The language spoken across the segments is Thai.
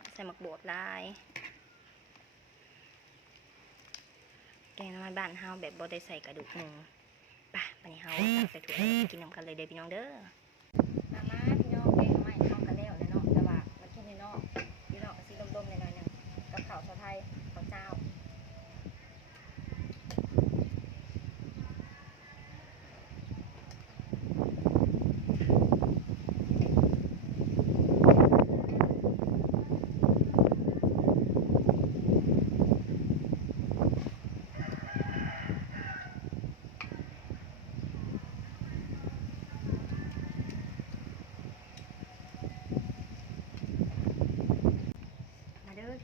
นาะใส่หมักโบดลายแกงน้ำมันบ้านเฮาแบบบ่ได้ใส่กระดูกหมูป่ะวันนี้เฮาตักใส่ถ้วยแล้วกินน้ำกันเลยเด้อพี่น้องเด้อมาพี่น้องแกงน้ำมันเฮากันแล้วเนาะแต่ว่ามากินในนอกพี่น้องก็สิดมๆหน่อยๆนึงกับข้าวชาวไทยข้าวเจ้า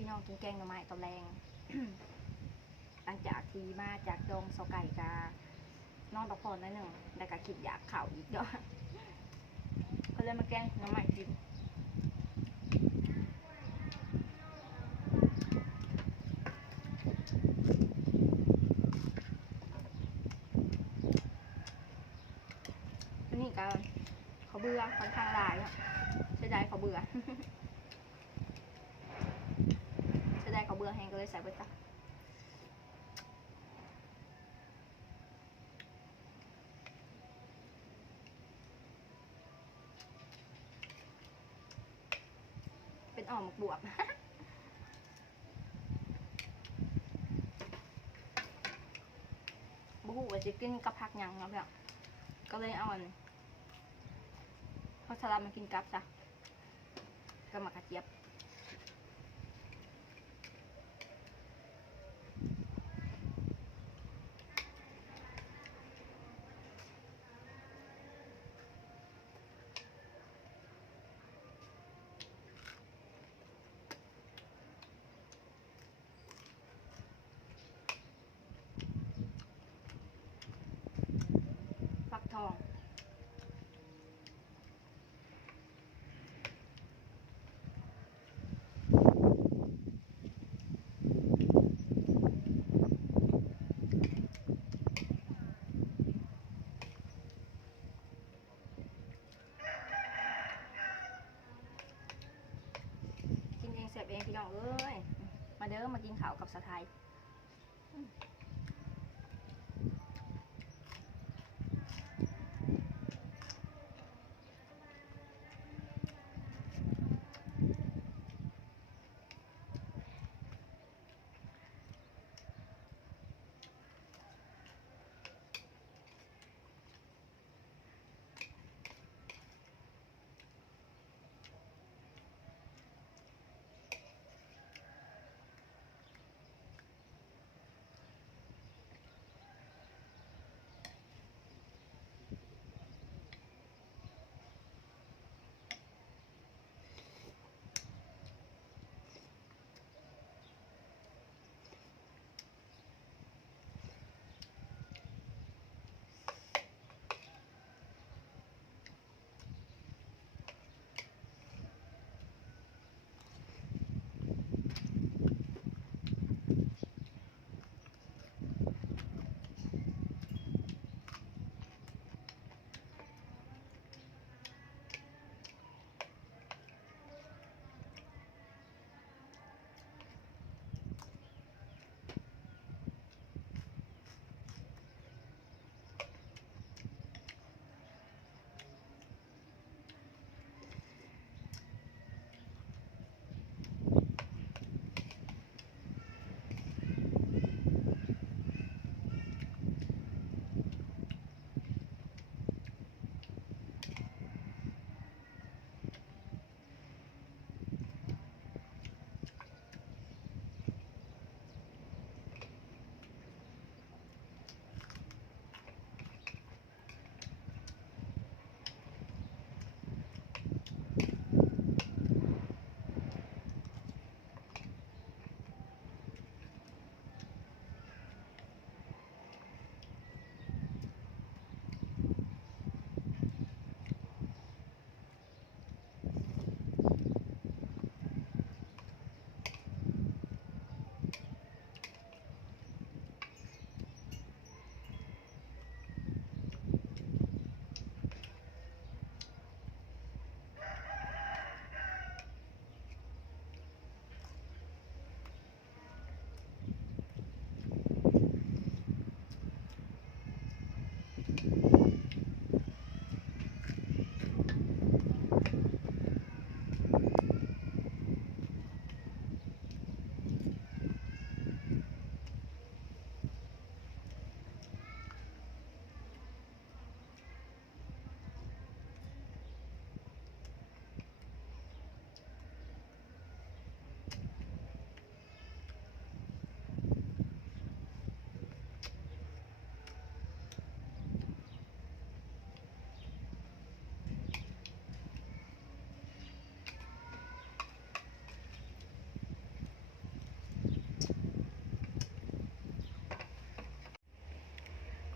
พี่น้องกินแกงหน่อไม้ตอนแรง หลังจากที่มาจากดงโซไก่กานอนตะพอนได้หนึ่งแต่ก็คิดอยากเข่าอีกเนาะก็เลยมาแกงหน่อไม้กินอันนี้ก็เขาเบื่อค่อนข้างหลายอ่ะใช่ได้เขาเบื่อ ใช่ได้เขาเบื่อแห้งก็เลยใส่ไปตักเป็นอ่อมบวบ บู๊ว่าจะกินกับผักยังครับเนี่ยก็เลยเอาผักสลัดมากินกับจ้ะก็มากระเจี๊ยบฟักทองกินเองเสร็จเองพี่น้องเอ้ยมาเด้อมากินข้าวกับสะไทย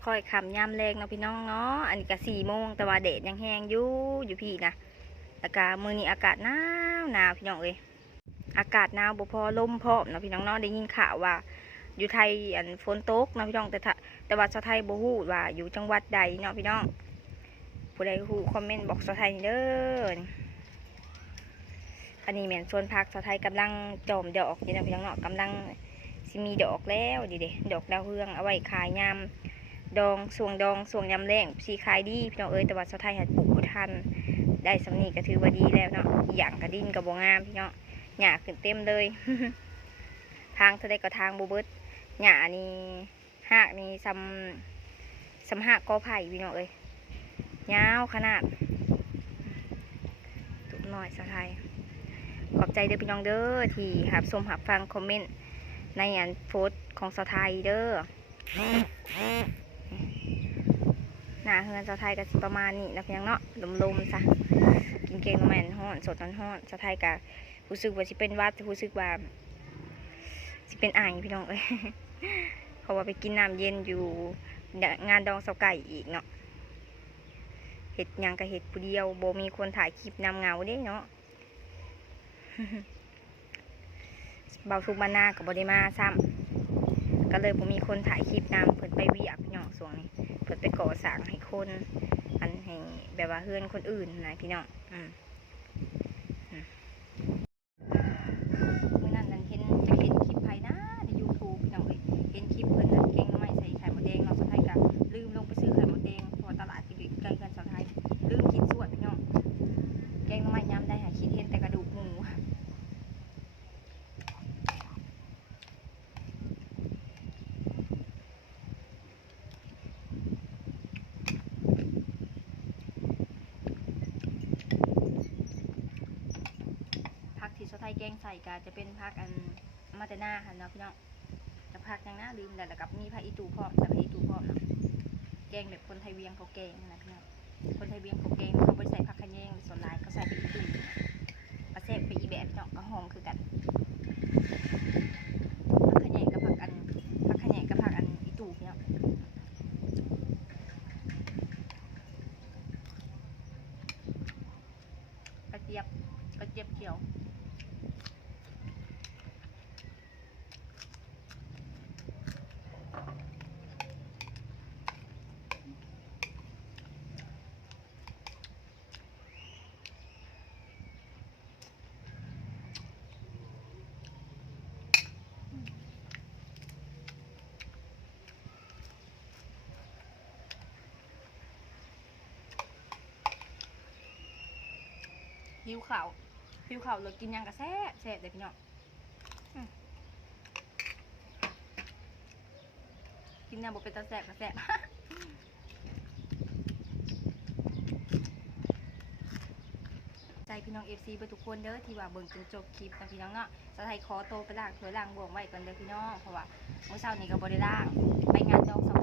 ค่อยคำยามแรงเนาะพี่น้องเนาะอันนี้ก็4 โมงแต่ว่าแดดยังแห้งอยู่พี่นะแล้วก็มื้อนี้อากาศหนาวพี่น้องเอ้ยอากาศหนาวบ่พอลมพร้อมเนาะพี่น้องเนาะได้ยินข่าวว่าอยู่ไทยอันฝนตกเนาะพี่น้องแต่ว่าชาวไทยบ่ฮู้ว่าอยู่จังหวัดใดเนาะพี่น้องผู้ใดฮู้คอมเมนต์บอกชาวไทยเด้ออันนี้แม่นส่วนผักชาวไทยกำลังจอมดอกอยู่เนาะพี่น้องเนาะกำลังสิมีดอกแล้วดิเด้ดอกดาวเรืองเอาไว้ขายยามดองส่วงยามแรงสีขายดีพี่น้องเอ้ยแต่ว่าชาวไทยหัดปลูกบ่ทันได้สำนีก็ถือว่าดีแล้วเนาะอีหยังกระดินกับบ่งามพี่น้องหญ้าขึ้นเต็มเลย ทางเท่าใดก็ทางบ่เบิดหญ้านี่หากนี่ซ้ำหากกอไผ่พี่น้องเอ้ยยาวขนาดตุกน้อยชาวไทยขอบใจเด้อพี่น้องเด้อที่หับชมหับฟังคอมเมนต์ในอันโพสต์ของชาวไทยเด้อหน้าเฮือนชาวไทยก็สิประมาณนี้นะพี่น้องเนาะลมๆซะกินเกงน้ำมันฮ้อนสดฮ้อนชาวไทยก็รู้สึกว่าสิเป็นวัดรู้สึกว่าสิเป็นไอพี่น้องเอ้ย เพราะว่าไปกินน้ำเย็นอยู่งานดองเสาไก่อีกเนาะเห็ดยังกับเห็ดผู้เดียวโบมีคนถ่ายคลิปนำเงาเด้เนาะ เบาทุกบ้านหน้ากับบริมาซ้ำก็เลยผมมีคนถ่ายคลิปนำเพิ่นไปเวียกพี่น้องส่วงนี้เพิ่นไปก่อสร้างให้คนอันให้แบบว่าเฮือนคนอื่นนะพี่น้องเมื่อนั้นเห็นจะเห็นคลิปไผนะใน YouTube พี่น้องเอ้ยเห็นคลิปเพิ่นเก่งน้ำใส่ไข่หมดแดงเนาะสาวไทยก็ลืมลงไปซื้อไข่หมดแดงเพราะตลาดอยู่ใกล้กันสาวไทยลืมคิดสวดพี่น้องแกงน้ำยำได้หาคิดเห็นแต่กระดูกหมูที่สไทยแกงใส่ก็จะเป็นผักอันมาแต่หน้าค่ะเนาะพี่น้องจะผักยังน่าลืมแต่ละกับมีผักอีตูพร้อมแต่ผักอีตูพร้อมเนาะแกงแบบคนไทยเวียงเขาแกงนะพี่น้องคนไทยเวียงเขาแกงเขาไปใส่ผักขะแยงส่วนลายเขาใส่ไปอีตูปลาแซ่บไปอีแบบพี่น้องก็หอมคือกันผักขะแยงกับผักอันอีตูพี่น้องกระเจี๊ยบเขียวหิวข่าวเลยกินยังกระแซ่บเลยพี่น้องกินยังบอกเป็นตาแซ่บกระแซ่บ ใจพี่น้อง FC ไปทุกคนเด้อที่ว่าเบิ่งจนจบคลิปนะพี่น้องเนาะสไทยขอโตไปล้างถ้วยล้างบวงไว้ก่อนเด้อพี่น้องเพราะว่าเมื่อเช้านี้ก็บ่ได้ล้างไปงานดอง